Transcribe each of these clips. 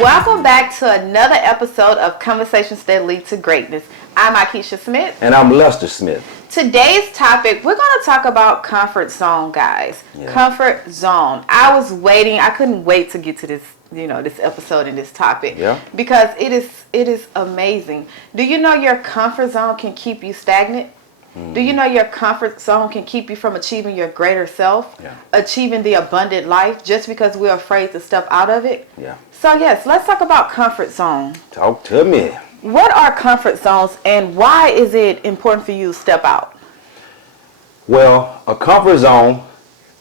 Welcome back to another episode of Conversations That Lead to Greatness. I'm Akeisha Smith. And I'm Lester Smith. Today's topic, we're going to talk about comfort zone, guys. Yeah. Comfort zone. I couldn't wait to get to this, this episode and this topic. Yeah. Because it is amazing. Do you know your comfort zone can keep you stagnant? Do you know your comfort zone can keep you from achieving your greater self? Yeah. Achieving the abundant life just because we're afraid to step out of it? Yeah. So yes, let's talk about comfort zone. Talk to me. What are comfort zones and why is it important for you to step out? Well, a comfort zone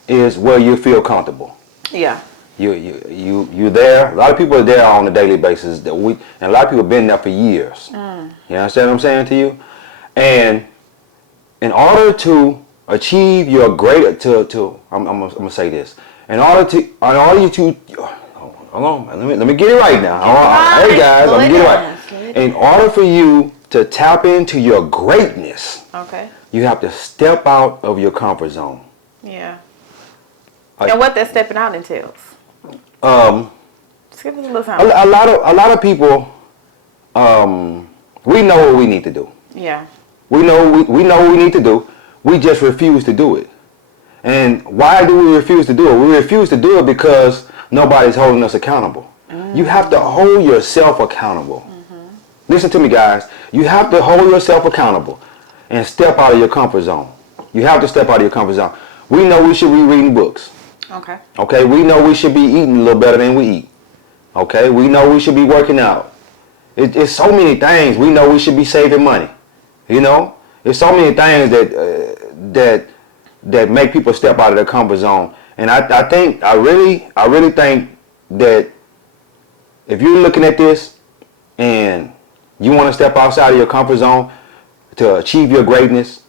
is where you feel comfortable. Yeah. You're there. A lot of people are there on a daily basis and a lot of people have been there for years. You understand what I'm saying to you? And in order to achieve your greater I'm gonna say this. Hold on, let me get it right now. Hey guys, let me get it right. In order for you to tap into your greatness, okay, you have to step out of your comfort zone. Yeah. And what that stepping out entails? Just give us a little time. A lot of people, we know what we need to do. Yeah. We know what we need to do. We just refuse to do it. And why do we refuse to do it? We refuse to do it because nobody's holding us accountable. You have to hold yourself accountable. Listen to me, guys. You have to hold yourself accountable and step out of your comfort zone. You have to step out of your comfort zone. We know we should be reading books. Okay. Okay. We know we should be eating a little better than we eat. Okay. We know we should be working out. It's so many things. We know we should be saving money. There's so many things that make people step out of their comfort zone. And I really think that if you're looking at this and you want to step outside of your comfort zone to achieve your greatness,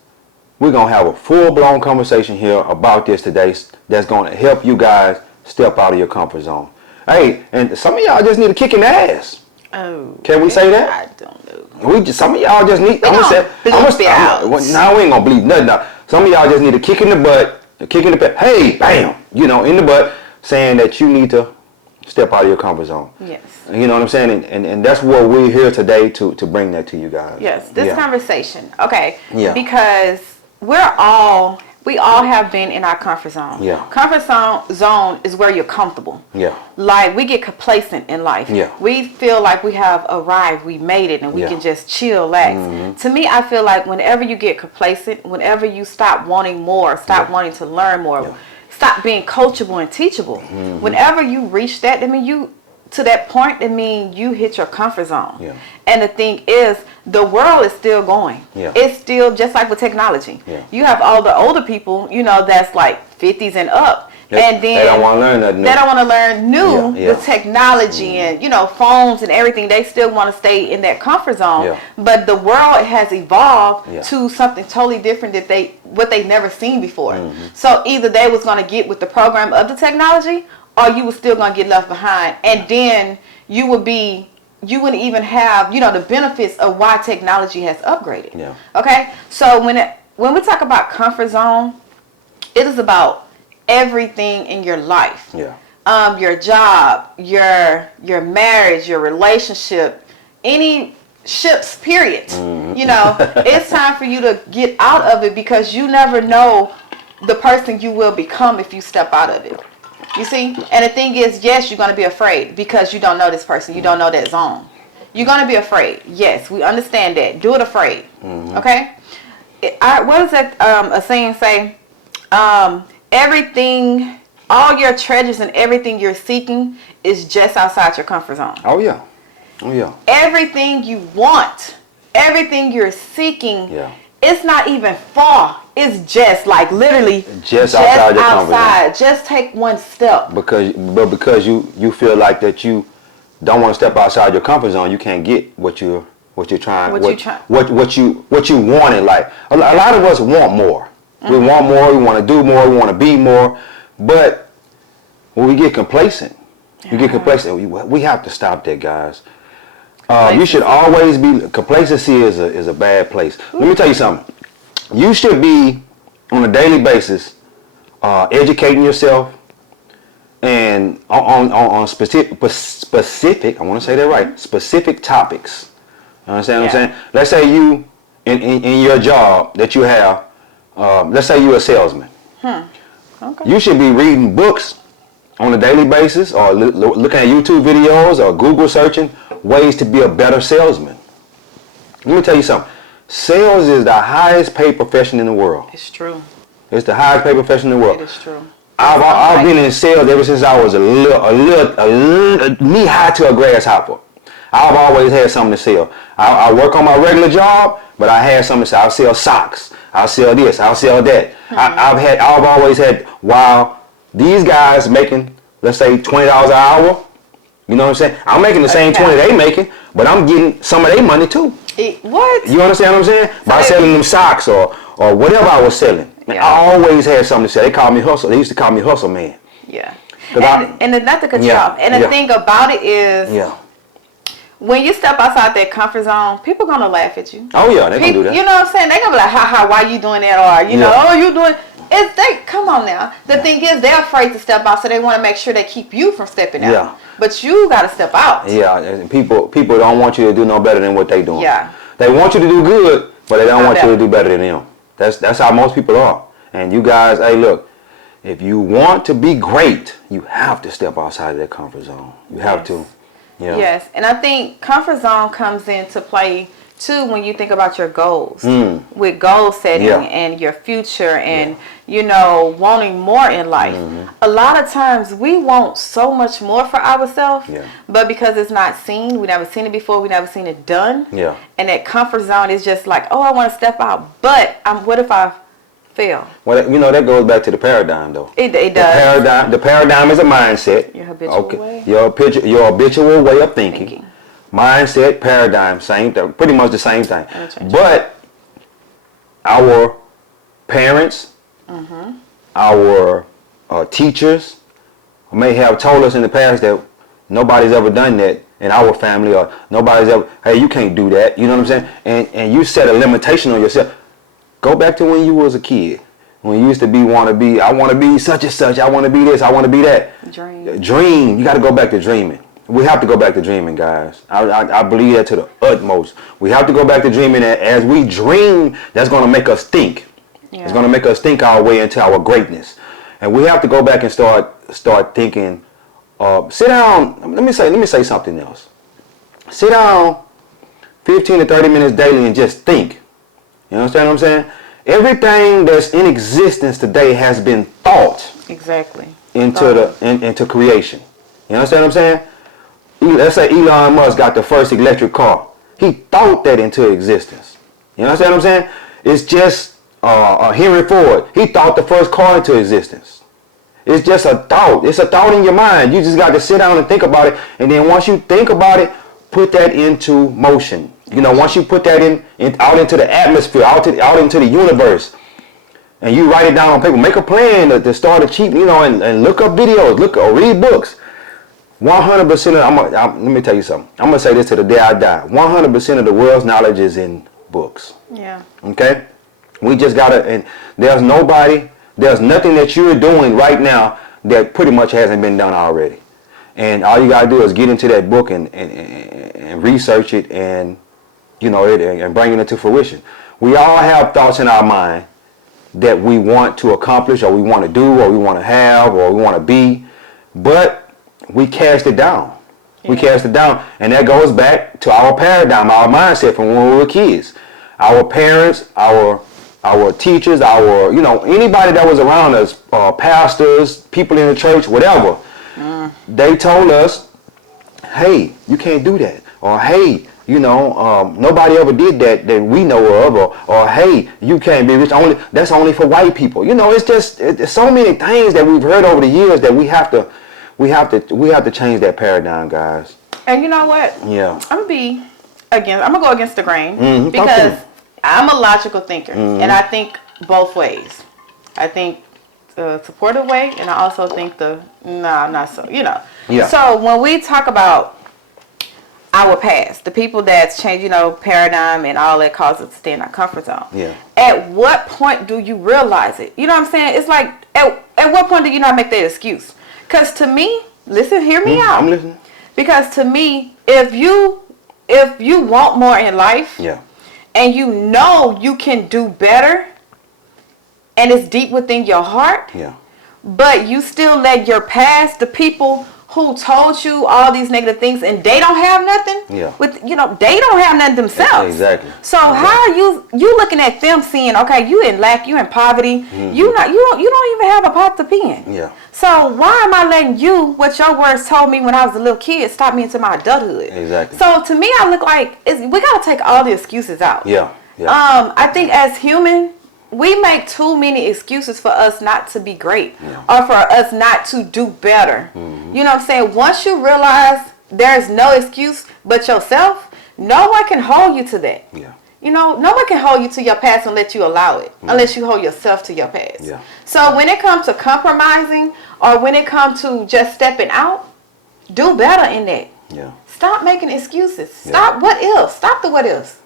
we're going to have a full-blown conversation here about this today that's going to help you guys step out of your comfort zone. Hey, and some of y'all just need a kick in the ass. Oh, can we say that? I don't know. Some of y'all just need. Now we ain't gonna bleed nothing out. Some of y'all just need a kick in the butt, hey, bam, in the butt, saying that you need to step out of your comfort zone. Yes. You know what I'm saying? And that's what we're here today to bring that to you guys. Yes, this conversation. Okay. Yeah. Because we all have been in our comfort zone. Yeah. Comfort zone is where you're comfortable. Yeah. Like we get complacent in life. Yeah. We feel like we have arrived, we made it, and we can just chill, relax. To me, I feel like whenever you get complacent, whenever you stop wanting more, stop wanting to learn more, stop being coachable and teachable. Whenever you reach that, to that point, you hit your comfort zone. Yeah. And the thing is, the world is still going. Yeah. It's still just like with technology. Yeah. You have all the older people, that's like 50s and up. And then they don't want to learn nothing new. They don't want to learn new, the technology and, phones and everything. They still want to stay in that comfort zone. Yeah. But the world has evolved to something totally different what they never seen before. So either they was going to get with the program of the technology or you was still going to get left behind. And then you wouldn't even have, the benefits of why technology has upgraded. Yeah. Okay? So when we talk about comfort zone, it is about everything in your life. Yeah. Your job, your marriage, your relationship, any ships, period. It's time for you to get out of it because you never know the person you will become if you step out of it. You see? And the thing is, yes, you're going to be afraid because you don't know this person. You don't know that zone. You're going to be afraid. Yes, we understand that. Do it afraid. Okay? What does that a saying say? Everything, all your treasures and everything you're seeking is just outside your comfort zone. Oh, yeah. Oh, yeah. Everything you want, everything you're seeking, it's not even far. It's just like literally just outside your comfort zone. Just take one step. Because you feel like that you don't want to step outside your comfort zone, you can't get what you're trying. What you want in life. A lot of us want more. We want more. We want to do more. We want to be more. But when we get complacent, we have to stop that, guys. You should always be. Complacency is a bad place. Let me tell you something. You should be on a daily basis educating yourself, and on specific. I want to say that right. Specific topics. You understand what I'm saying? Let's say you in your job that you have. Let's say you're a salesman. Okay. You should be reading books on a daily basis, or looking at YouTube videos, or Google searching ways to be a better salesman. Let me tell you something. Sales is the highest paid profession in the world. It's true. It's the highest paid profession in the world. It is true. I've been in sales ever since I was a little knee high to a grasshopper. I've always had something to sell. I work on my regular job, but I had something to sell. I'll sell socks. I'll sell this. I'll sell that. I've always had. While these guys making, let's say, $20 an hour. You know what I'm saying? I'm making the same 20 they making, but I'm getting some of their money too. What? You understand what I'm saying? By selling them socks or whatever I was selling. Yeah. I always had something to sell. They called me hustle. They used to call me hustle man. Yeah. And not to cut you off. And the thing about it is, when you step outside that comfort zone, people gonna laugh at you. Oh yeah, they gonna do that. You know what I'm saying? They gonna be like, ha, why you doing that? Or you know, oh, you doing. Come on now. The thing is, they're afraid to step out, so they want to make sure they keep you from stepping out. Yeah. But you got to step out. Yeah, and people don't want you to do no better than what they doing. Yeah. They want you to do good, but they don't want you to do better than them. That's how most people are. And you guys, hey, look, if you want to be great, you have to step outside of that comfort zone. You have to. Yeah. Yes, and I think comfort zone comes into play too when you think about your goals, with goal setting and your future and you know, wanting more in life. A lot of times we want so much more for ourselves, but because it's not seen, we never seen it before, we never seen it done. Yeah. And that comfort zone is just like, oh, I want to step out, but what if I fail? Well, you know, that goes back to the paradigm though. It does. The paradigm is a mindset. Your habitual way. Your habitual way of thinking. Mindset, paradigm, same thing, pretty much the same thing. But our parents, our teachers may have told us in the past that nobody's ever done that in our family, or nobody's ever, hey, you can't do that. You know what I'm saying? And you set a limitation on yourself. Go back to when you was a kid. When you used to I want to be such and such. I want to be this. I want to be that. Dream. You got to go back to dreaming. We have to go back to dreaming, guys. I believe that to the utmost. We have to go back to dreaming. And as we dream, that's going to make us think. Yeah. It's going to make us think our way into our greatness. And we have to go back and start thinking. Sit down. Let me say something else. Sit down 15 to 30 minutes daily and just think. You understand what I'm saying? Everything that's in existence today has been thought into creation. You understand what I'm saying? Let's say Elon Musk got the first electric car. He thought that into existence. You understand what I'm saying? It's just Henry Ford. He thought the first car into existence. It's just a thought. It's a thought in your mind. You just got to sit down and think about it. And then once you think about it, put that into motion. You know, once you put that out into the atmosphere, out into the universe, and you write it down on paper, make a plan to start achieving, you know, and look up videos, or read books. 100% let me tell you something. I'm going to say this to the day I die. 100% of the world's knowledge is in books. Yeah. Okay? We just got to, and there's nothing that you're doing right now that pretty much hasn't been done already. And all you got to do is get into that book and research it and, you know, and bring it into fruition. We all have thoughts in our mind that we want to accomplish, or we want to do, or we want to have, or we want to be. But we cast it down. Yeah. We cast it down. And that goes back to our paradigm, our mindset from when we were kids. Our parents, our teachers, you know, anybody that was around us, pastors, people in the church, whatever, they told us, hey, you can't do that. Or, hey, you know, nobody ever did that we know of. Or hey, you can't be rich. That's only for white people. You know, it's so many things that we've heard over the years that we have to change that paradigm, guys. And you know what? Yeah. I'm gonna go against the grain because I'm a logical thinker, and I think both ways. I think the supportive way, and I also think not so. You know. Yeah. So when we talk about our past, the people that's changed, you know, paradigm and all that causes us to stay in our comfort zone. Yeah. At what point do you realize it? You know what I'm saying? It's like at at what point do you not make that excuse? Because to me, listen, hear me out. I'm listening. Because to me, if you want more in life, and you know you can do better, and it's deep within your heart, but you still let your past, the people who told you all these negative things, and they don't have nothing. They don't have nothing themselves. Exactly. So how are you looking at them, seeing, okay, you in lack, you in poverty, you don't even have a pot to pee in. So why am I letting you, what your words told me when I was a little kid, stop me into my adulthood? Exactly. So to me, I look like we gotta take all the excuses out. Yeah. I think as human, we make too many excuses for us not to be great or for us not to do better. You know what I'm saying? Once you realize there's no excuse but yourself, no one can hold you to that. You know, no one can hold you to your past and let you allow it unless you hold yourself to your past. So when it comes to compromising or when it comes to just stepping out, do better in that. Stop making excuses. Stop what ifs. Stop the what ifs.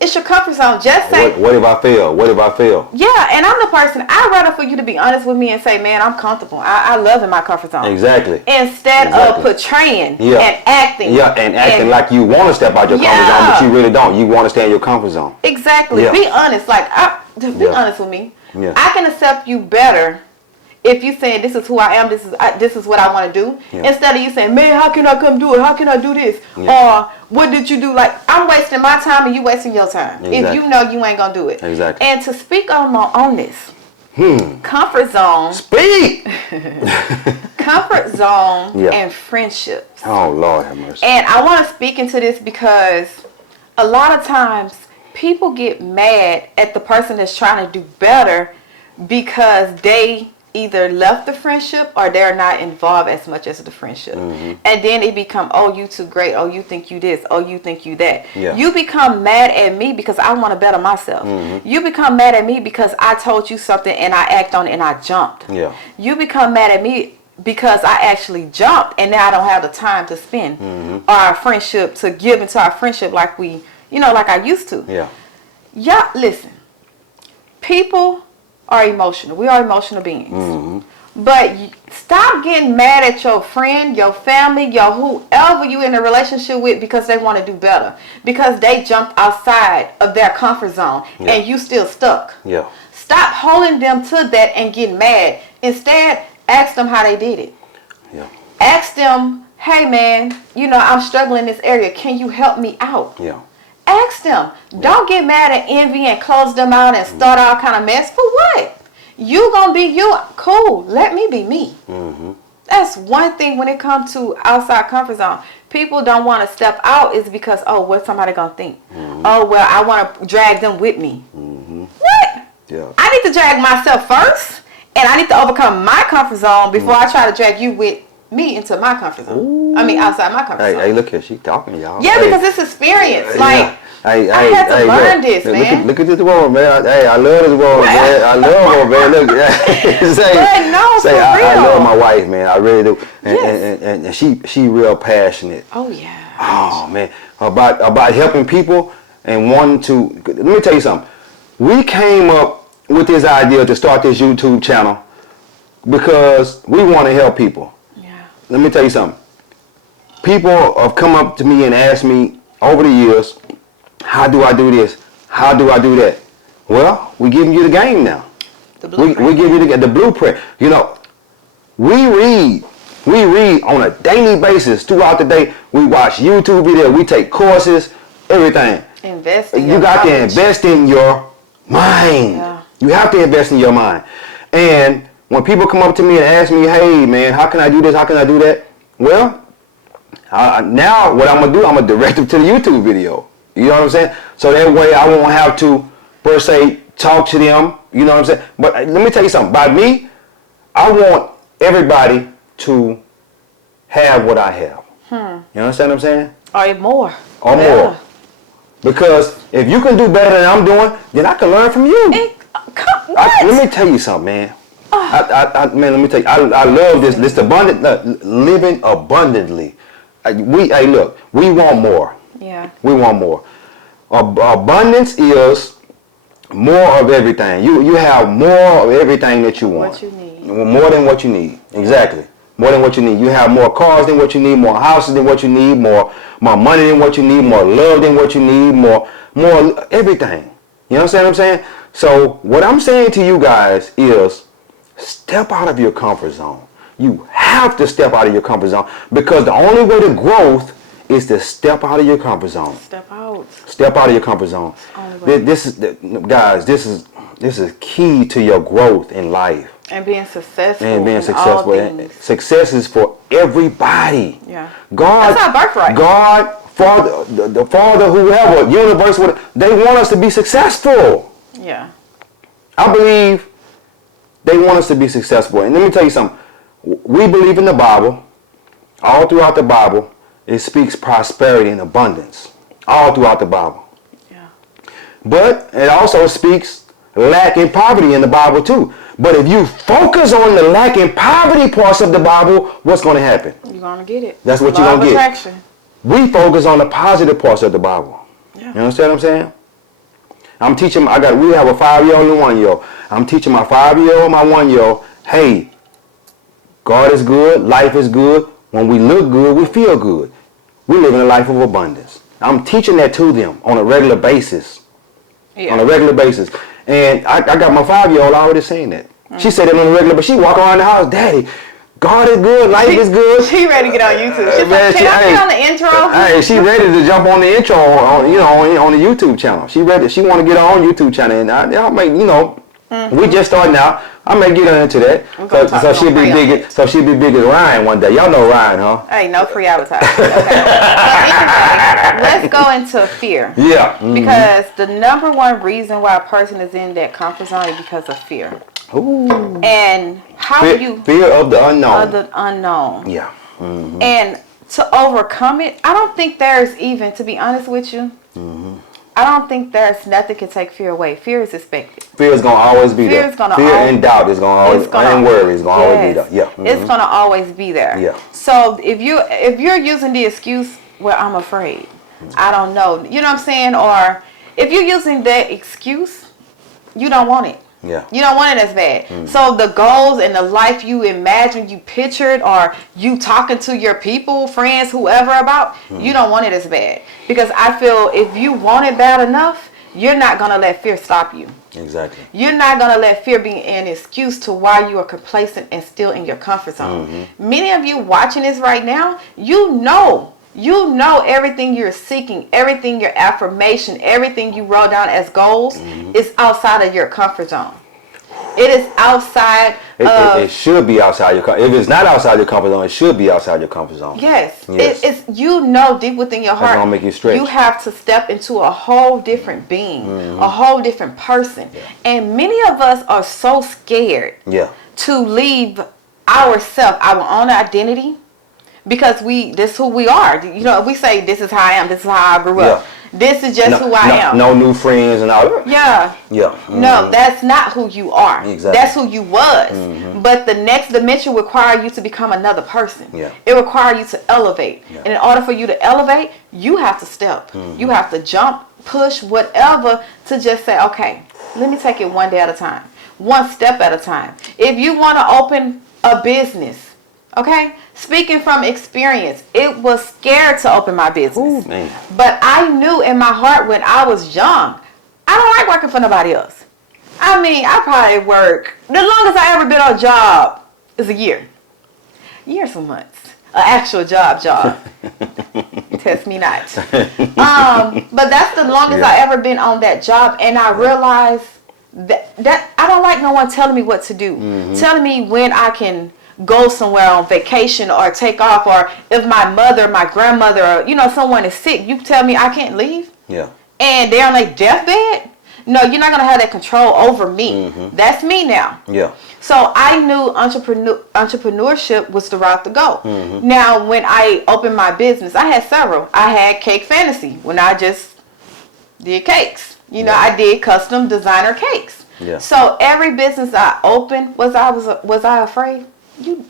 It's your comfort zone. Just say, what if I fail? What if I fail? Yeah, and I'm the person, I'd rather for you to be honest with me and say, man, I'm comfortable. I love in my comfort zone. Exactly. Instead of portraying and acting. And acting like you want to step out your comfort zone, but you really don't. You want to stay in your comfort zone. Exactly. Be honest. Like, be honest with me. I can accept you better if you saying this is who I am, this is what I want to do, instead of you saying, man, how can I come do it? How can I do this? Or what did you do? Like, I'm wasting my time and you wasting your time. If you know you ain't gonna do it. And to speak on this, comfort zone. Speak. Comfort zone and friendships. Oh Lord have mercy. And I want to speak into this because a lot of times people get mad at the person that's trying to do better because they either left the friendship or they're not involved as much as the friendship. And then it become, oh, you too great. Oh, you think you this. Oh, you think you that. You become mad at me because I want to better myself. You become mad at me because I told you something and I act on it and I jumped. You become mad at me because I actually jumped and now I don't have the time to spend our friendship, to give into our friendship like we, like I used to. Yeah, listen. People are emotional. We are emotional beings. But stop getting mad at your friend, your family, your whoever you in a relationship with because they want to do better. Because they jumped outside of their comfort zone and you still stuck. Stop holding them to that and get mad. Instead, ask them how they did it. Ask them, hey man, I'm struggling in this area. Can you help me out? Ask them. Don't get mad and envy and close them out and start all kind of mess. For what? You gonna be you. Cool. Let me be me. That's one thing when it comes to outside comfort zone. People don't want to step out is because, oh, what's somebody gonna think? Oh, well, I want to drag them with me. What? I need to drag myself first, and I need to overcome my comfort zone before I try to drag you with me into my comfort zone. I mean, outside my comfort zone. Hey, look here, she talking, y'all. Yeah, because it's experience. Like, I had to learn this, man. Look at this woman, man. I love this woman, man. I love her, man. Look, I love my wife, man. I really do. And she real passionate. Oh yeah. Oh man, about helping people and wanting to. Let me tell you something. We came up with this idea to start this YouTube channel because we want to help people. Let me tell you something. People have come up to me and asked me over the years, how do I do this? How do I do that? Well, we giving you the game now. We give you the blueprint. We read on a daily basis throughout the day. We watch YouTube videos. We take courses, everything. You got to invest in your mind. You have to invest in your mind. And when people come up to me and ask me, hey, man, how can I do this? How can I do that? Well, now what I'm going to do, I'm going to direct them to the YouTube video. You know what I'm saying? So that way I won't have to, per se, talk to them. You know what I'm saying? But let me tell you something. By me, I want everybody to have what I have. You understand what I'm saying? Or more. Or more. Because if you can do better than I'm doing, then I can learn from you. Let me tell you something, man. Man, let me tell you, I love this. This abundant, living abundantly. Look, we want more. We want more. Abundance is More of everything. You have more of everything that you want. What you need. More than what you need. Exactly. More than what you need. You have more cars than what you need, more houses than what you need, more money than what you need, more love than what you need, more everything. You understand what I'm saying? So what I'm saying to you guys is step out of your comfort zone. You have to step out of your comfort zone because the only way to growth is to step out of your comfort zone. Step out. Step out of your comfort zone. This is guys, this is key to your growth in life. And being successful. And being successful. And success is for everybody. Yeah. God, that's our birthright. God, Father, the Father, whoever, universe, they want us to be successful. Yeah. I believe they want us to be successful. And let me tell you something. We believe in the Bible. All throughout the Bible, it speaks prosperity and abundance. All throughout the Bible. Yeah. But it also speaks lack and poverty in the Bible too. But if you focus on the lack and poverty parts of the Bible, what's going to happen? You're going to get it. That's what you're going to get. We focus on the positive parts of the Bible. Yeah. You understand what I'm saying? I'm teaching, we have a 5-year-old and a 1-year-old. I'm teaching my 5-year-old, my 1-year-old, hey, God is good, life is good. When we look good, we feel good. We live in a life of abundance. I'm teaching that to them on a regular basis. Yeah. On a regular basis. And I got my 5-year-old already saying that. Mm-hmm. She said it on a regular, but she walk around the house, Daddy, God is good, life is good. She ready to get on YouTube. She's like, can I get on the intro? Hey, she ready to jump on the intro on the YouTube channel. She ready. She want to get on YouTube channel, and I'll make we just starting out. I may get her into that. So she'll be big. So she'll be big as Ryan one day. Y'all know Ryan, huh? Hey, no free advertising. Okay. But anyway, let's go into fear. Yeah. Mm-hmm. Because the number one reason why a person is in that comfort zone is because of fear. Ooh. And how do you fear of the unknown? Of the unknown. Yeah. Mm-hmm. And to overcome it, I don't think there's even, to be honest with you, I don't think there's nothing can take fear away. Fear is expected. Fear is gonna always be there. Fear and doubt is gonna always, and worry is gonna always be there. Yeah. Mm-hmm. It's gonna always be there. Yeah. So if you're using the excuse, well, I'm afraid, I don't know, you know what I'm saying, or if you're using that excuse, you don't want it. Yeah. You don't want it as bad. Mm-hmm. So the goals and the life you imagined, you pictured, or you talking to your people, friends, whoever about, you don't want it as bad. Because I feel if you want it bad enough, you're not going to let fear stop you. Exactly. You're not going to let fear be an excuse to why you are complacent and still in your comfort zone. Mm-hmm. Many of you watching this right now, you know everything you're seeking, everything your affirmation, everything you wrote down as goals is outside of your comfort zone. It is outside it should be outside your comfort zone. If it's not outside your comfort zone, it should be outside your comfort zone. Yes. It's deep within your heart. That's gonna make you stretch. You have to step into a whole different being, a whole different person. Yeah. And many of us are so scared to leave ourselves, our own identity. Because this is who we are. You know, we say this is how I am, this is how I grew up. This is just who I am. No new friends and all. Yeah. Yeah. Mm-hmm. No, that's not who you are. Exactly. That's who you was. Mm-hmm. But the next dimension requires you to become another person. Yeah. It requires you to elevate. Yeah. And in order for you to elevate, you have to step. Mm-hmm. You have to jump, push, whatever, to just say, okay, let me take it one day at a time. One step at a time. If you want to open a business, okay, speaking from experience, it was scared to open my business. Ooh, but I knew in my heart when I was young, I don't like working for nobody else. I mean, I probably work, the longest I ever been on a job is a year. Years and months. An actual job. Test me not. But that's the longest I ever been on that job, and I realized that I don't like no one telling me what to do. Telling me when I can go somewhere on vacation or take off, or if my mother, my grandmother, or someone is sick, you tell me I can't leave. Yeah. And they're on their deathbed. No, you're not gonna have that control over me. That's me now. Yeah. So I knew entrepreneurship was the route to go. Now, when I opened my business, I had several. I had Cake Fantasy when I just did cakes. I did custom designer cakes. Yeah. So every business I opened, was I afraid? You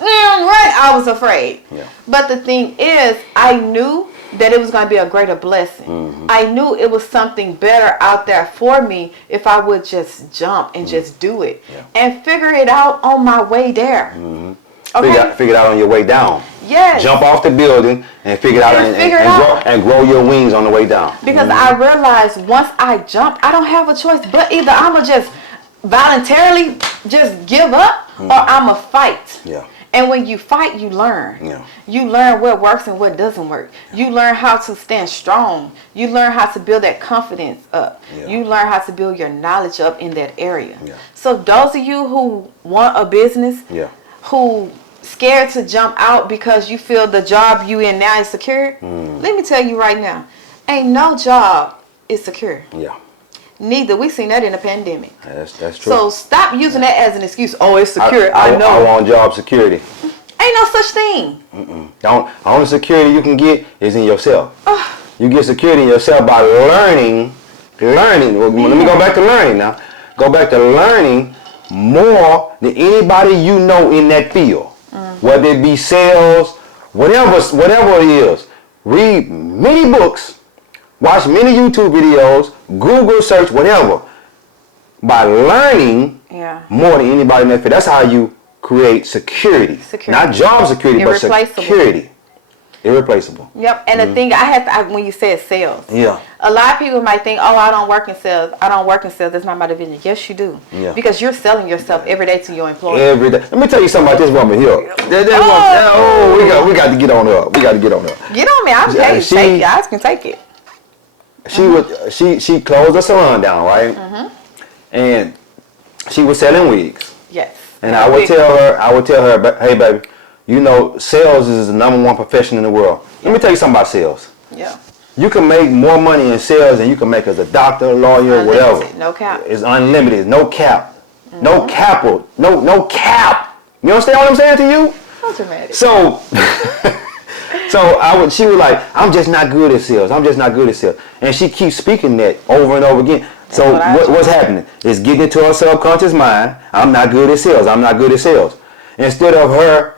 right, I was afraid. Yeah. But the thing is, I knew that it was going to be a greater blessing. Mm-hmm. I knew it was something better out there for me if I would just jump and just do it and figure it out on my way there. Mm-hmm. Okay? Figure it out on your way down. Yes. Jump off the building and figure it out and grow your wings on the way down. Because I realized once I jump, I don't have a choice, but either I'm going to just voluntarily just give up or I'm going to fight. Yeah. And when you fight, you learn. Yeah. You learn what works and what doesn't work. You learn how to stand strong. You learn how to build that confidence up. Yeah. You learn how to build your knowledge up in that area. Yeah. So those of you who want a business, who scared to jump out because you feel the job you in now is secure, let me tell you right now, ain't no job is secure. Yeah. Neither. We seen that in the pandemic. That's true. So stop using that as an excuse. Oh, it's secure. I know. I want job security. Ain't no such thing. The only security you can get is in yourself. You get security in yourself by learning. Well, let me go back to learning now. Go back to learning more than anybody you know in that field. Whether it be sales, whatever it is. Read many books, watch many YouTube videos, Google search, whatever. By learning more than anybody in that field. That's how you create security. Not job security, but security. Irreplaceable. Yep. And the thing when you said sales. Yeah. A lot of people might think, oh, I don't work in sales. I don't work in sales. That's not my division. Yes, you do. Yeah. Because you're selling yourself every day to your employer. Every day. Let me tell you something about this woman here. We got to get on her. We got to get on her. Get on me. I'm take it. I can take it. She closed a salon down, right? And she was selling wigs. Yes. And I would tell her, hey baby, you know sales is the #1 profession in the world. Let me tell you something about sales. Yeah. You can make more money in sales than you can make as a doctor, lawyer, whatever. No cap. It's unlimited. No cap. No cap. No cap. You understand what I'm saying to you? How dramatic. So she was like, I'm just not good at sales. I'm just not good at sales. And she keeps speaking that over and over again. So what's happening? It's getting into her subconscious mind. I'm not good at sales. I'm not good at sales. Instead of her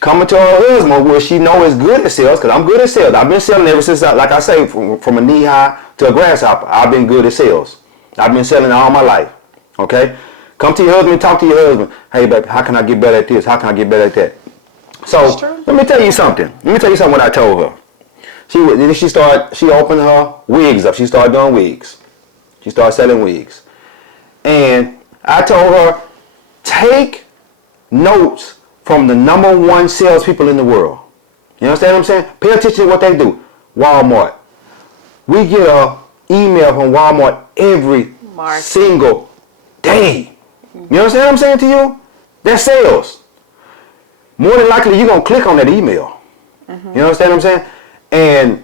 coming to her husband where she know is good at sales, because I'm good at sales. I've been selling ever since, like I say, from a knee high to a grasshopper. I've been good at sales. I've been selling all my life. Okay? Come to your husband and talk to your husband. Hey, baby, how can I get better at this? How can I get better at that? So let me tell you something. Let me tell you something what I told her. She opened her wigs up. She started doing wigs. She started selling wigs. And I told her, take notes from the #1 salespeople in the world. You understand what I'm saying? Pay attention to what they do. Walmart. We get an email from Walmart every single day. You understand what I'm saying to you? That's sales. More than likely, you're going to click on that email. You understand what I'm saying? And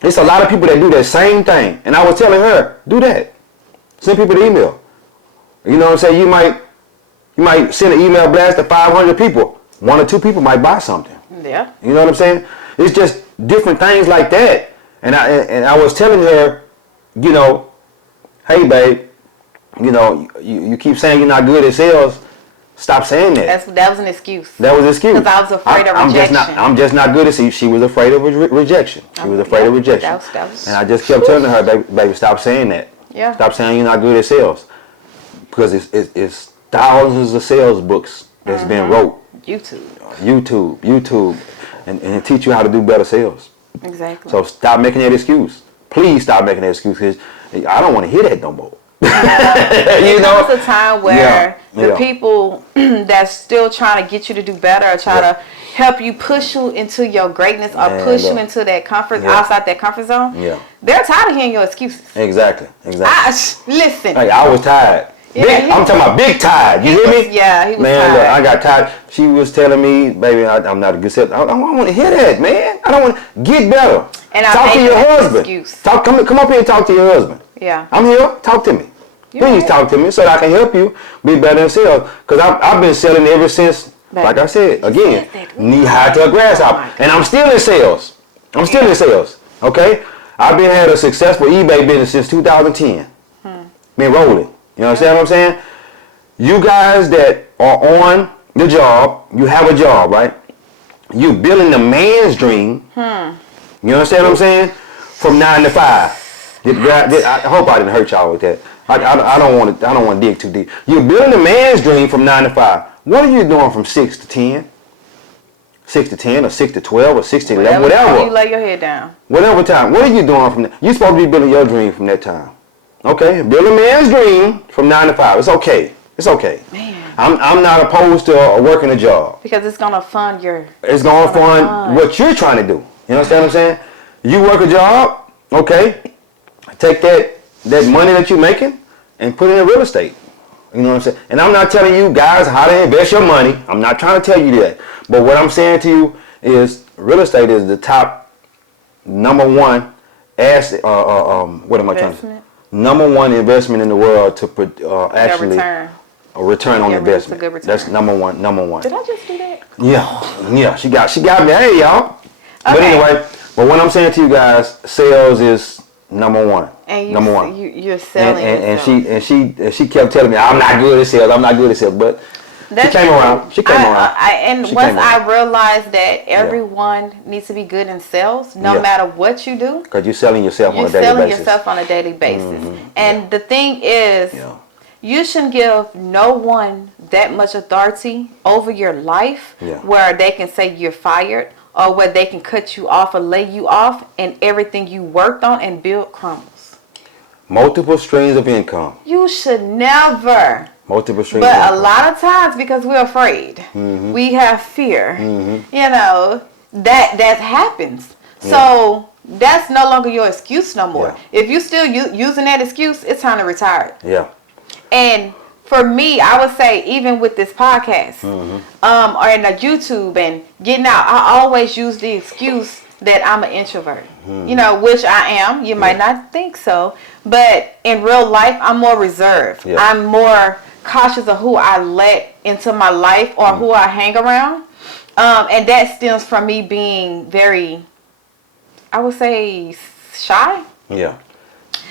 it's a lot of people that do that same thing. And I was telling her, do that. Send people the email. You know what I'm saying? You might send an email blast to 500 people. 1 or 2 people might buy something. Yeah. You know what I'm saying? It's just different things like that. And I was telling her, you know, hey babe, you know, you keep saying you're not good at sales. Stop saying that. That was an excuse. That was an excuse. Because I was afraid of rejection. I'm just not good at it. She was afraid of rejection. She was afraid of rejection. That was, and I just kept telling her, baby, stop saying that. Yeah. Stop saying you're not good at sales. Because it's thousands of sales books that's been wrote. YouTube. And teach you how to do better sales. Exactly. So stop making that excuse. Please stop making that excuse, because I don't want to hear that no more. You know, it's a time where the people that's still trying to get you to do better or try to help you, push you into your greatness or push you into that outside that comfort zone. Yeah. They're tired of hearing your excuses. Exactly. Listen. Like, I was tired. I'm talking about big tired. You hear me? Yeah, he was tired. Look, I got tired. She was telling me, baby, I'm not a good salesman. I don't want to hear that, man. I don't want to get better. And talk to your husband. Come up here and talk to your husband. Yeah. I'm here. Talk to me. Please talk to me so that I can help you be better in sales. Because I've been selling ever since, like I said, again, knee high to a grasshopper. And I'm still in sales. Okay? I've been had a successful eBay business since 2010. Been rolling. You understand what I'm saying? You guys that are on the job, you have a job, right? You building the man's dream. You understand what I'm saying? From 9 to 5. I hope I didn't hurt y'all with that. I don't want to dig too deep. You're building a man's dream from 9 to 5. What are you doing from 6 to 10? 6 to 10 or 6 to 12 or 6 to 11, whatever. You lay your head down. Whatever time. What are you doing from that? You're supposed to be building your dream from that time. Okay? Build a man's dream from 9 to 5. It's okay. It's okay. Man. I'm not opposed to working a job. Because it's going to fund your... It's going to fund what you're trying to do. You understand what I'm saying? You work a job, okay? Take that money that you're making and put it in real estate. You know what I'm saying? And I'm not telling you guys how to invest your money. I'm not trying to tell you that. But what I'm saying to you is real estate is the top number one asset. What am I trying to say? Number one investment in the world to actually a return on investment. That's a good return. That's number one. Did I just do that? Yeah. She got me. Hey, y'all. Okay. But anyway, but what I'm saying to you guys, sales is number one. And number one. You're selling. And she kept telling me, I'm not good at sales. I'm not good at sales. But she came around. I realized that everyone needs to be good in sales, no matter what you do. Because you're selling yourself on a daily basis. You're selling yourself on a daily basis. Mm-hmm. And the thing is, you shouldn't give no one that much authority over your life where they can say you're fired or where they can cut you off or lay you off and everything you worked on and built crumbles. Multiple streams of income. You should never. Multiple streams. But a lot of times, because we're afraid, we have fear. You know, that happens. Yeah. So that's no longer your excuse no more. Yeah. If you still using that excuse, it's time to retire. Yeah. And for me, I would say even with this podcast, or in the YouTube and getting out, I always use the excuse that I'm an introvert. You know, which I am. You might not think so, but in real life, I'm more reserved. Yeah. I'm more cautious of who I let into my life or who I hang around. And that stems from me being very, I would say, shy. Yeah.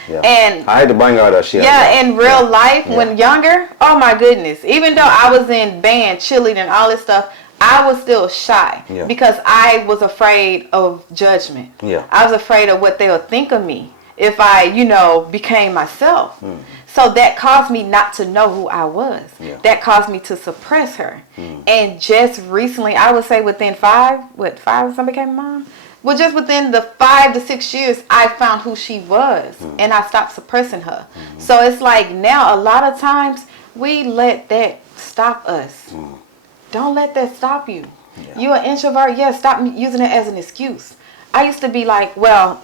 Yeah. And I had to bring out that shit. Yeah, in real life, when younger, oh my goodness. Even though I was in band, cheerleading, and all this stuff, I was still shy because I was afraid of judgment. Yeah. I was afraid of what they would think of me if I, became myself. So that caused me not to know who I was. Yeah. That caused me to suppress her. And just recently, I would say within 5 when I became a mom? Well, just within the 5 to 6 years, I found who she was, and I stopped suppressing her. So it's like now, a lot of times, we let that stop us. Don't let that stop you. Yeah. You're an introvert, stop using it as an excuse. I used to be like, well,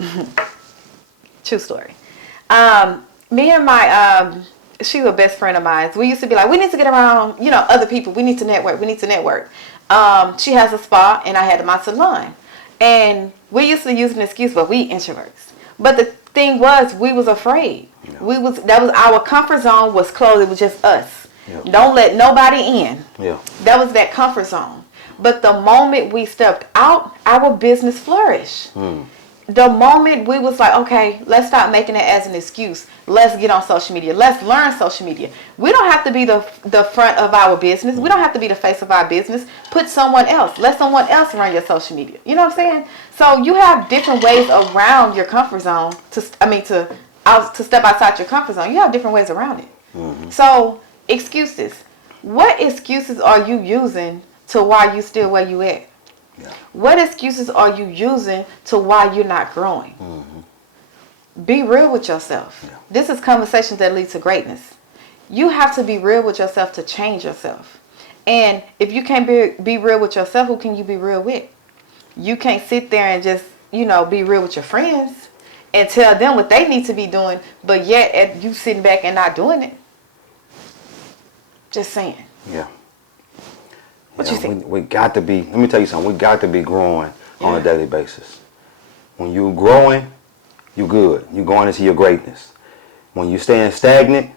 true story. Me and my, she was a best friend of mine. We used to be like, we need to get around, other people. We need to network. She has a spa, and I had my salon. And we used to use an excuse, but we introverts. But the thing was, we was afraid. Yeah. That was our comfort zone was closed. It was just us. Yeah. Don't let nobody in. Yeah. That was that comfort zone. But the moment we stepped out, our business flourished. The moment we was like, okay, let's stop making it as an excuse. Let's get on social media. Let's learn social media. We don't have to be the front of our business. We don't have to be the face of our business. Put someone else. Let someone else run your social media. You know what I'm saying? So you have different ways around your comfort zone to step outside your comfort zone. You have different ways around it. So excuses. What excuses are you using to why you still where you at? Yeah. What excuses are you using to why you're not growing? Be real with yourself. Yeah. This is conversations that lead to greatness. You have to be real with yourself to change yourself. And if you can't be real with yourself, who can you be real with? You can't sit there and just, be real with your friends and tell them what they need to be doing, but yet you sitting back and not doing it. Just saying. Yeah. What you think? We got to be, let me tell you something, we got to be growing on a daily basis. When you're growing, you're good. You're going into your greatness. When you're staying stagnant,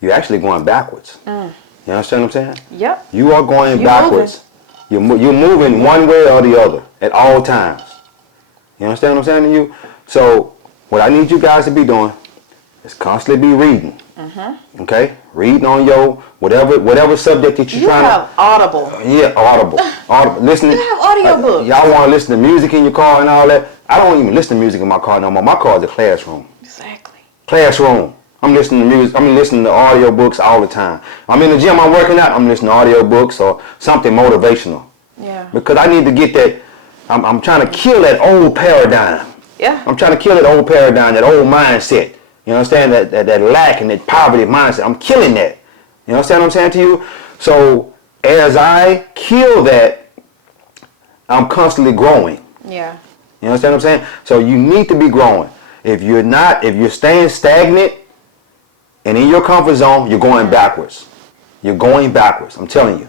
you're actually going backwards. You understand what I'm saying? Yep. You are going backwards. You're moving one way or the other at all times. You understand what I'm saying to you? So what I need you guys to be doing, is constantly be reading. Okay, reading on your whatever subject that you're trying to. You have Audible. Yeah, Audible. Listening. You have audiobooks. Y'all want to listen to music in your car and all that? I don't even listen to music in my car no more. My car is a classroom. Exactly. Classroom. I'm listening to music. I'm listening to audiobooks all the time. I'm in the gym. I'm working out. I'm listening to audiobooks or something motivational. Yeah. Because I need to get that. I'm trying to kill that old paradigm. Yeah. I'm trying to kill that old paradigm, that old mindset. You understand that lack and that poverty mindset. I'm killing that. You understand what I'm saying to you? So as I kill that, I'm constantly growing. Yeah. You understand what I'm saying? So you need to be growing. If you're staying stagnant and in your comfort zone, you're going backwards. You're going backwards. I'm telling you.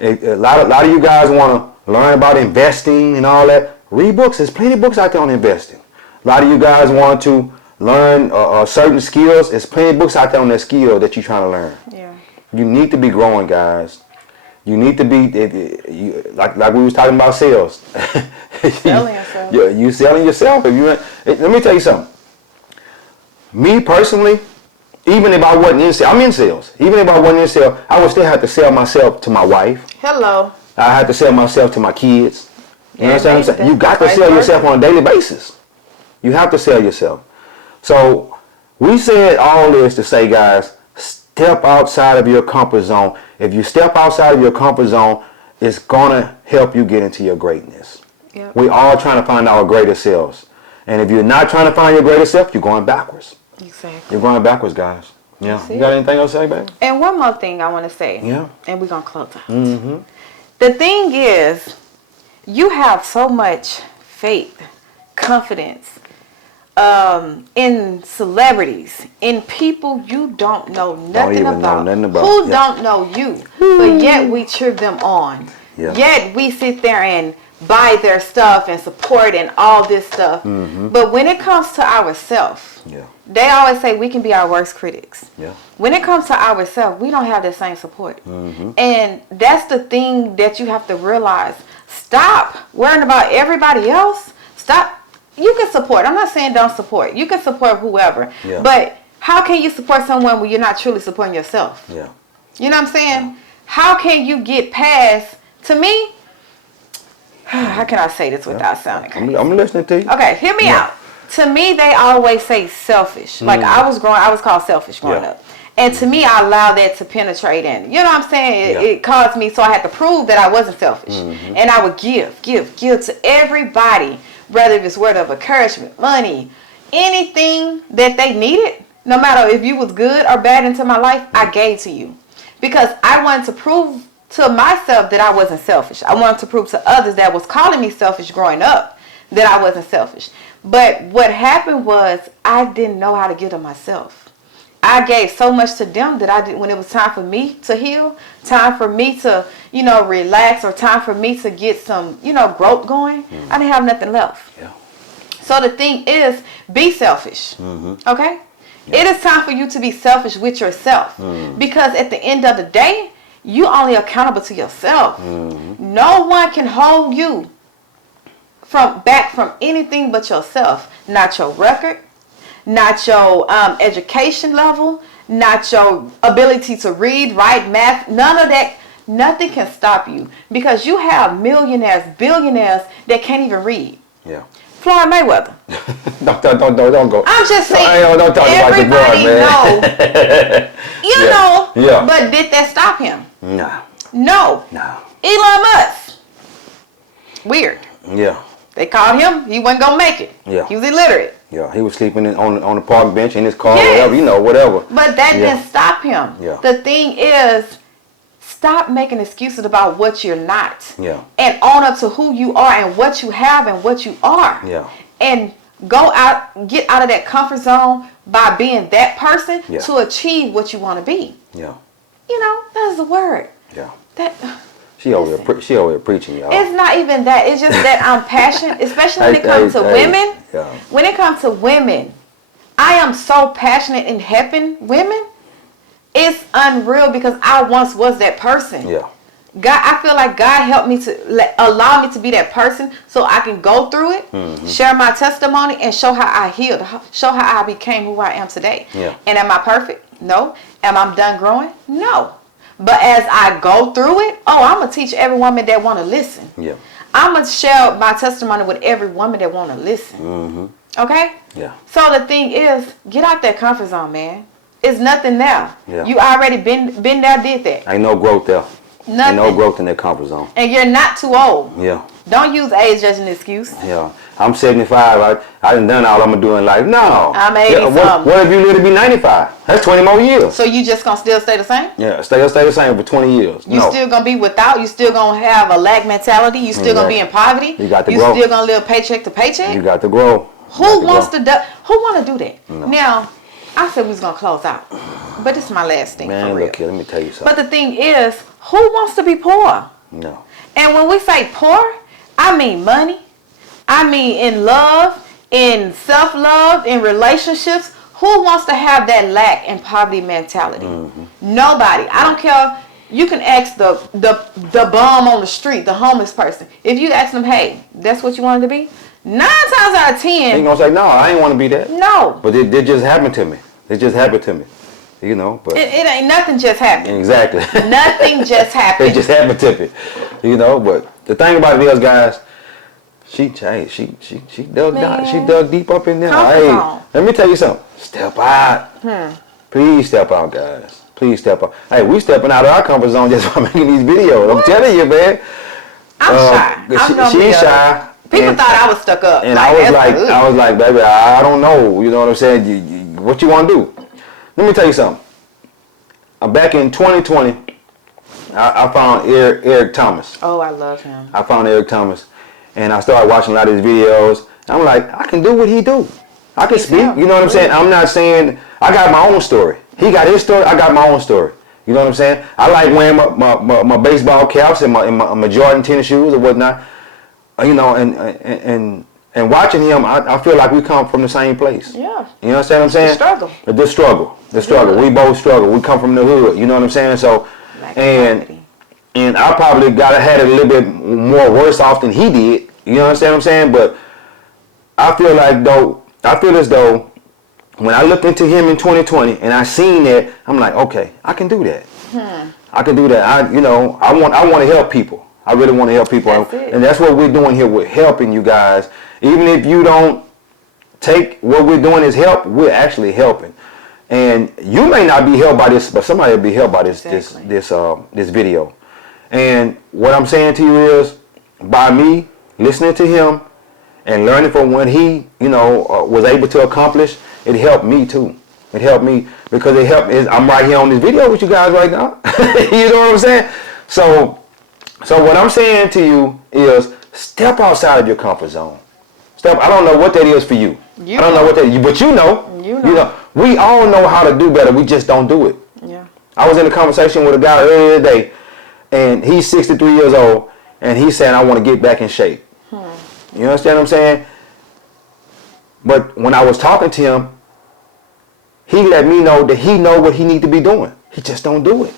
A lot of you guys want to learn about investing and all that. Read books. There's plenty of books out there on investing. A lot of you guys want to learn certain skills. There's plenty of books out there on that skill that you're trying to learn. Yeah. You need to be growing, guys. You need to be like we was talking about sales. Selling yourself. You selling yourself. Let me tell you something. Me personally, even if I wasn't in sales, I'm in sales. Even if I wasn't in sales, I would still have to sell myself to my wife. Hello. I have to sell myself to my kids. You understand what I'm saying? You got to vice sell versa. yourself on a daily basis. You have to sell yourself. So we said all this to say, guys, step outside of your comfort zone. If you step outside of your comfort zone, it's going to help you get into your greatness. Yep. We all trying to find our greater selves. And if you're not trying to find your greater self, you're going backwards. Exactly. You're going backwards, guys. Yeah. You got anything else to say, baby? And one more thing I want to say. Yeah. And we're going to close out. Mm-hmm. The thing is, you have so much faith, confidence, in celebrities, in people you don't know nothing about, who don't know you, but yet we cheer them on. Yeah. Yet we sit there and buy their stuff and support and all this stuff. Mm-hmm. But when it comes to ourselves, they always say we can be our worst critics. Yeah. When it comes to ourselves, we don't have the same support. Mm-hmm. And that's the thing that you have to realize. Stop worrying about everybody else. Stop. You can support. I'm not saying don't support. You can support whoever. Yeah. But how can you support someone when you're not truly supporting yourself? Yeah. You know what I'm saying? Yeah. How can you get past, to me, how can I say this without sounding crazy? I'm listening to you. Okay, hear me out. To me, they always say selfish. Like I was called selfish growing up. And to me, I allowed that to penetrate in. You know what I'm saying? It caused me, so I had to prove that I wasn't selfish. Mm-hmm. And I would give to everybody, whether it's word of encouragement, money, anything that they needed, no matter if you was good or bad into my life, I gave to you. Because I wanted to prove to myself that I wasn't selfish. I wanted to prove to others that was calling me selfish growing up that I wasn't selfish. But what happened was I didn't know how to give to myself. I gave so much to them that I didn't, when it was time for me to heal, time for me to, relax, or time for me to get some, growth going, I didn't have nothing left. Yeah. So the thing is, be selfish. Mm-hmm. Okay? Yeah. It is time for you to be selfish with yourself. Because at the end of the day, you only accountable to yourself. Mm-hmm. No one can hold you back from anything but yourself. Not your record, not your education level, not your ability to read, write, math, none of that. Nothing can stop you because you have millionaires, billionaires that can't even read. Yeah. Floyd Mayweather. don't go. I'm just saying. Don't talk everybody about the boy, man. know. Yeah. But did that stop him? No. Elon Musk. Weird. Yeah. They called him. He wasn't gonna make it. Yeah. He was illiterate. Yeah. He was sleeping on the park bench in his car, whatever. But that didn't stop him. Yeah. The thing is, stop making excuses about what you're not. Yeah. And own up to who you are and what you have and what you are. Yeah. And go out, get out of that comfort zone by being that person to achieve what you want to be. Yeah. That's the word. Yeah. She over here preaching, y'all. It's not even that. It's just that I'm passionate, especially when it comes to women. Yeah. When it comes to women, I am so passionate in helping women. It's unreal because I once was that person. Yeah. God, I feel like God helped me to allow me to be that person so I can go through it, share my testimony, and show how I healed, show how I became who I am today. Yeah. And am I perfect? No. Am I done growing? No. But as I go through it, I'm going to teach every woman that want to listen. Yeah. I'm going to share my testimony with every woman that want to listen. Okay? Yeah. So the thing is, get out that comfort zone, man. It's nothing there. Yeah. You already been there, did that. Ain't no growth there. Nothing. Ain't no growth in that comfort zone. And you're not too old. Yeah. Don't use age as an excuse. Yeah. I'm 75. I done all I'm going to do in life. No. I'm 80 what if you live to be 95? That's 20 more years. So you just going to still stay the same? Yeah. Stay the same for 20 years. You still going to be without? You still going to have a lack mentality? You still going to be in poverty? You got to grow. You still going to live paycheck to paycheck? You got to grow. Who want to do that? No. Now, I said we was going to close out. But this is my last thing, Man, for real. look here, let me tell you something. But the thing is, who wants to be poor? No. And when we say poor, I mean money. I mean in love, in self-love, in relationships. Who wants to have that lack and poverty mentality? Nobody. I don't care. You can ask the bum on the street, the homeless person. If you ask them, hey, that's what you wanted to be? 9 times out of 10. They ain't gonna say, no, I ain't want to be that. No. But it just happened to me. It just happened to me. You know, but it ain't nothing just happened. Exactly. Nothing just happened. It just happened to me. You know, but the thing about it is, guys, she dug deep up in there. Hey, let me tell you something. Step out. Please step out, guys. Please step out. Hey, we stepping out of our comfort zone just by making these videos. I'm telling you, man. I'm shy. She's shy. People thought I was stuck up. And I was like, baby, I don't know. You know what I'm saying? What you want to do? Let me tell you something. Back in 2020, I found Eric Thomas. Oh, I love him. I found Eric Thomas, and I started watching a lot of his videos. I'm like, I can do what he do. I can speak. You know what I'm saying? I'm not saying I got my own story. He got his story. I got my own story. You know what I'm saying? I like wearing my baseball caps and my Jordan tennis shoes or whatnot. You know, and watching him, I feel like we come from the same place. Yeah. You understand what I'm saying? The struggle. Yeah. We both struggle. We come from the hood. You know what I'm saying? So, and I probably had it a little bit more worse off than he did. You understand what I'm saying? But I feel as though when I looked into him in 2020 and I seen that, I'm like, okay, I can do that. I can do that. I want to help people. I really want to help people. And that's what we're doing here. We're helping you guys. Even if you don't take what we're doing as help, we're actually helping. And you may not be helped by this, but somebody will be helped by this video. And what I'm saying to you is, by me listening to him and learning from what he, was able to accomplish, it helped me too. It helped me because I'm right here on this video with you guys right now. You know what I'm saying? So what I'm saying to you is, step outside of your comfort zone. I don't know what that is for you. I don't know what that is, but you know. We all know how to do better. We just don't do it. Yeah. I was in a conversation with a guy earlier today, and he's 63 years old, and he's saying, I want to get back in shape. You understand what I'm saying? But when I was talking to him, he let me know that he know what he need to be doing. He just don't do it.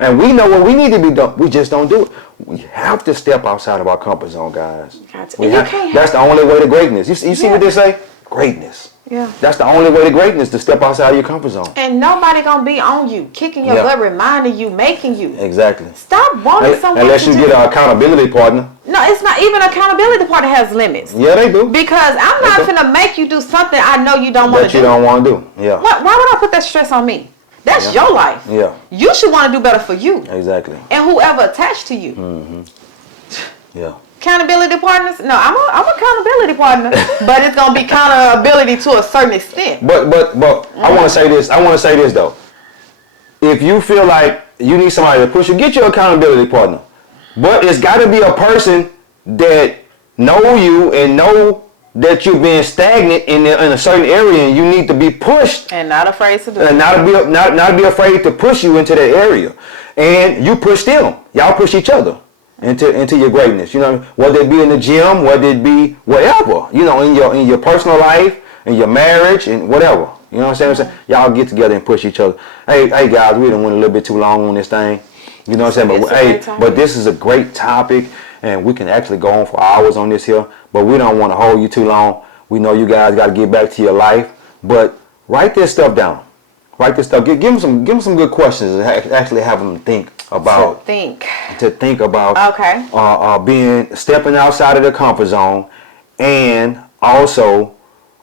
And we know what we need to be doing. We just don't do it. We have to step outside of our comfort zone, guys. That's the only way to greatness. You see what they say? Greatness. Yeah. That's the only way to greatness, to step outside of your comfort zone. And nobody gonna be on you, kicking your butt, reminding you, making you. Exactly. Stop wanting someone unless you get an accountability partner. No, it's not even accountability partner has limits. Yeah, they do. Because I'm not finna make you do something I know you don't want to do. That you don't want to do. Yeah. Why would I put that stress on me? That's your life. Yeah. You should want to do better for you. Exactly. And whoever attached to you. Yeah. Accountability partners? No, I'm an accountability partner, but it's gonna be accountability to a certain extent. But I want to say this. I want to say this though. If you feel like you need somebody to push you, get your accountability partner. But it's got to be a person that know you and know that you're being stagnant in a certain area and you need to be pushed. And not afraid to do it. And not be afraid to push you into that area. And you push them. Y'all push each other into your greatness. You know, whether it be in the gym, whether it be whatever, in your personal life, in your marriage, and whatever. You know what I'm saying? Y'all get together and push each other. Hey guys, we done went a little bit too long on this thing. You know what I'm saying? But hey, but this is a great topic, and we can actually go on for hours on this here. But we don't want to hold you too long. We know you guys got to get back to your life. But write this stuff down. Write this stuff. Give them some good questions. And actually have them think about. To think about. Okay. Stepping outside of their comfort zone, and also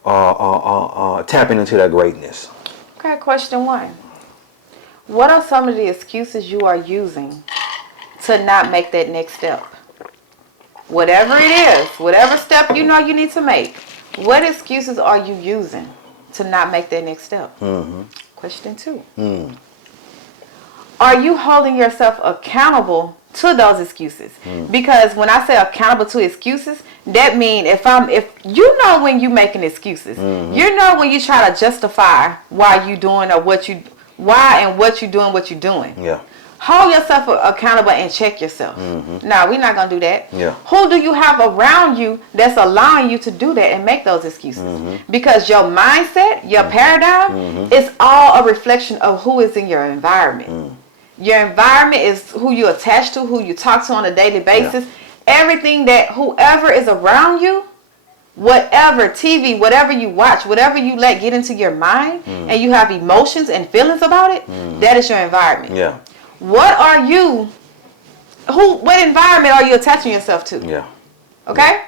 tapping into their greatness. Okay. Question 1. What are some of the excuses you are using to not make that next step? Whatever it is, whatever step you know you need to make, what excuses are you using to not make that next step? Mm-hmm. Question 2. Are you holding yourself accountable to those excuses? Because when I say accountable to excuses, that means if you know when you making excuses, you know when you try to justify why you doing or what you doing. Yeah. Hold yourself accountable and check yourself. Now, we're not going to do that. Yeah. Who do you have around you that's allowing you to do that and make those excuses? Because your mindset, your paradigm is all a reflection of who is in your environment. Your environment is who you attach to, who you talk to on a daily basis. Everything that whoever is around you, whatever TV, whatever you watch, whatever you let get into your mind, and you have emotions and feelings about it, that is your environment. Yeah. What environment are you attaching yourself to? Yeah. Okay?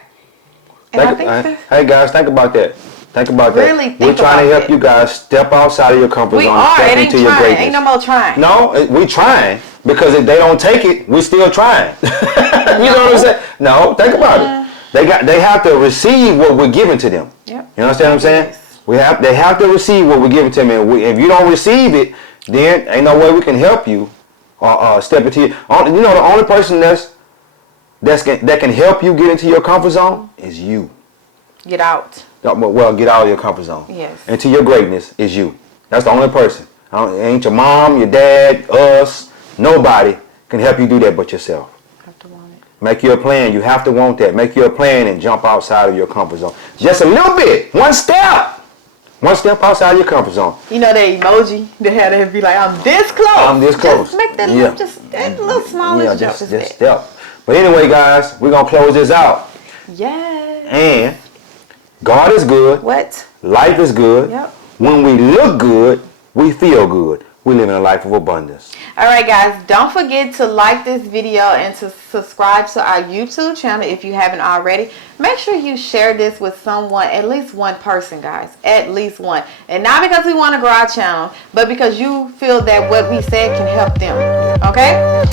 Hey guys, think about that. Think about really that. We're trying to help you guys step outside of your comfort zone and step into your greatness. Ain't no more trying. No, we trying, because if they don't take it, we still trying. You know what I'm saying? No, think about it. They have to receive what we're giving to them. Yep. You understand what I'm saying? They have to receive what we're giving to them. And if you don't receive it, then ain't no way we can help you step into the only person that can help you get into your comfort zone is you. Get out. Well, get out of your comfort zone. Yes. Into your greatness is you. That's the only person. It ain't your mom, your dad, us. Nobody can help you do that but yourself. Have to want it. Make your plan. You have to want that. Make your plan and jump outside of your comfort zone. Just a little bit. One step. One step outside of your comfort zone. You know that emoji? They had to be like, I'm this close. I'm this close. Just make that little, that little smallest jump. Just step. But anyway, guys, we're going to close this out. Yes. And God is good. What? Life is good. Yep. When we look good, we feel good. We live in a life of abundance. All right, guys, don't forget to like this video and to subscribe to our YouTube channel if you haven't already. Make sure you share this with someone, at least one person, guys, at least one. And not because we want to grow our channel, but because you feel that what we said can help them. Okay?